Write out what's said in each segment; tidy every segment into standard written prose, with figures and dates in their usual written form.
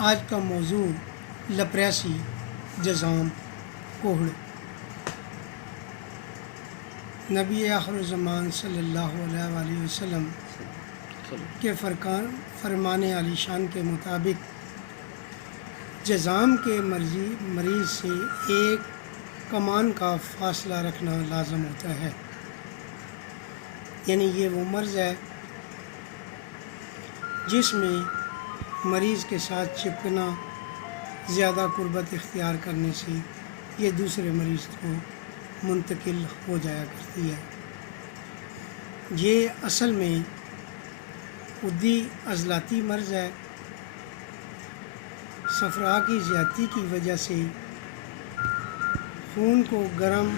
آج کا موضوع لپریسی، جذام، کوہڑ۔ نبی آخر الزمان صلی اللہ علیہ وآلہ وسلم کے فرمان عالی شان کے مطابق جذام کے مریض سے ایک کمان کا فاصلہ رکھنا لازم ہوتا ہے، یعنی یہ وہ مرض ہے جس میں مریض کے ساتھ چپکنا، زیادہ قربت اختیار کرنے سے یہ دوسرے مریض کو منتقل ہو جایا کرتی ہے۔ یہ اصل میں عدی عضلاتی مرض ہے۔ صفرا کی زیادتی کی وجہ سے خون کو گرم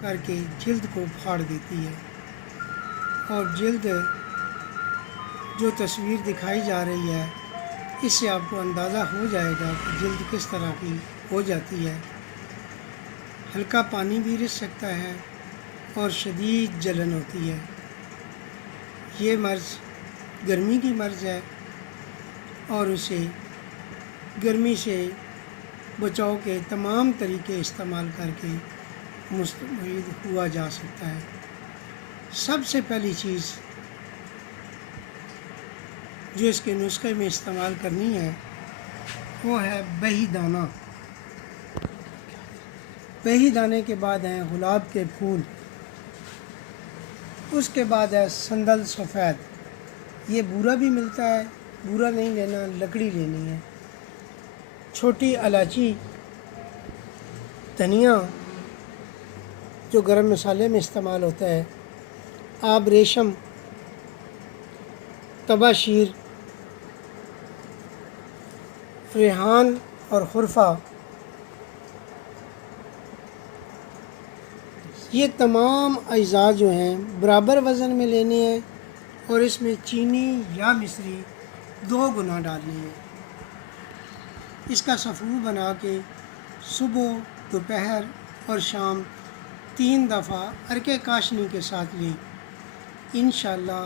کر کے جلد کو پھاڑ دیتی ہے، اور جلد جو تصویر دکھائی جا رہی ہے اس سے آپ کو اندازہ ہو جائے گا کہ جلد کس طرح کی ہو جاتی ہے۔ ہلکا پانی بھی رس سکتا ہے اور شدید جلن ہوتی ہے۔ یہ مرض گرمی کی مرض ہے اور اسے گرمی سے بچاؤ کے تمام طریقے استعمال کر کے مستفید ہوا جا سکتا ہے۔ سب سے پہلی چیز جو اس کے نسخے میں استعمال کرنی ہے وہ ہے بہی دانہ۔ بہی دانے کے بعد ہیں گلاب کے پھول، اس کے بعد ہے سندل سفید۔ یہ بورا بھی ملتا ہے، بورا نہیں لینا، لکڑی لینی ہے۔ چھوٹی الائچی، دھنیا جو گرم مسالے میں استعمال ہوتا ہے، آب ریشم، تباشیر، ریحان اور خرفہ، یہ تمام اجزاء جو ہیں برابر وزن میں لینے ہیں اور اس میں چینی یا مصری 2 گنا ڈالنی ہے۔ اس کا سفو بنا کے صبح، دوپہر اور شام 3 دفعہ عرق کاشنی کے ساتھ لیں، انشاءاللہ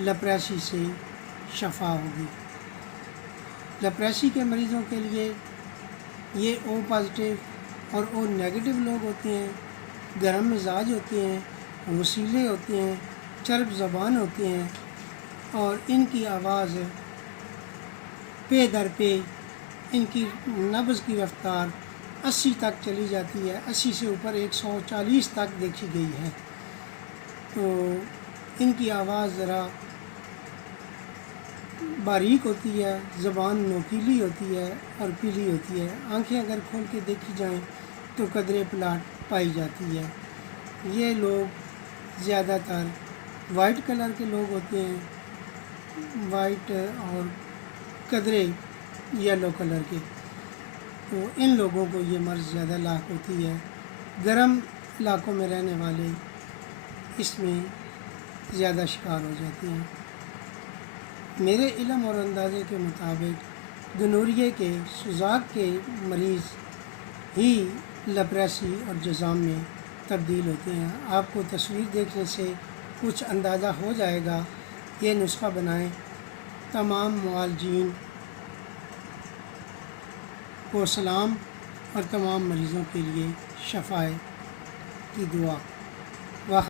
لپریسی سے شفا ہوگی۔ لپریسی کے مریضوں کے لیے یہ او پازیٹیو اور او نیگیٹو لوگ ہوتے ہیں، گرم مزاج ہوتے ہیں، وسیلے ہوتے ہیں، چرب زبان ہوتے ہیں، اور ان کی آواز پے در پے، ان کی نبض کی رفتار 80 تک چلی جاتی ہے، 80 سے اوپر 140 تک دیکھی گئی ہے۔ تو ان کی آواز ذرا باریک ہوتی ہے، زبان نوکیلی ہوتی ہے اور پیلی ہوتی ہے۔ آنکھیں اگر کھول کے دیکھی جائیں تو قدرے پلاٹ پائی جاتی ہے۔ یہ لوگ زیادہ تر وائٹ کلر کے لوگ ہوتے ہیں، وائٹ اور قدرے یلو کلر کے، تو ان لوگوں کو یہ مرض زیادہ لاحق ہوتی ہے۔ گرم علاقوں میں رہنے والے اس میں زیادہ شکار ہو جاتے ہیں۔ میرے علم اور اندازے کے مطابق گنوریے کے سوزاک کے مریض ہی لپریسی اور جذام میں تبدیل ہوتے ہیں۔ آپ کو تصویر دیکھنے سے کچھ اندازہ ہو جائے گا۔ یہ نسخہ بنائیں۔ تمام معالجین کو سلام اور تمام مریضوں کے لیے شفائے کی دعا۔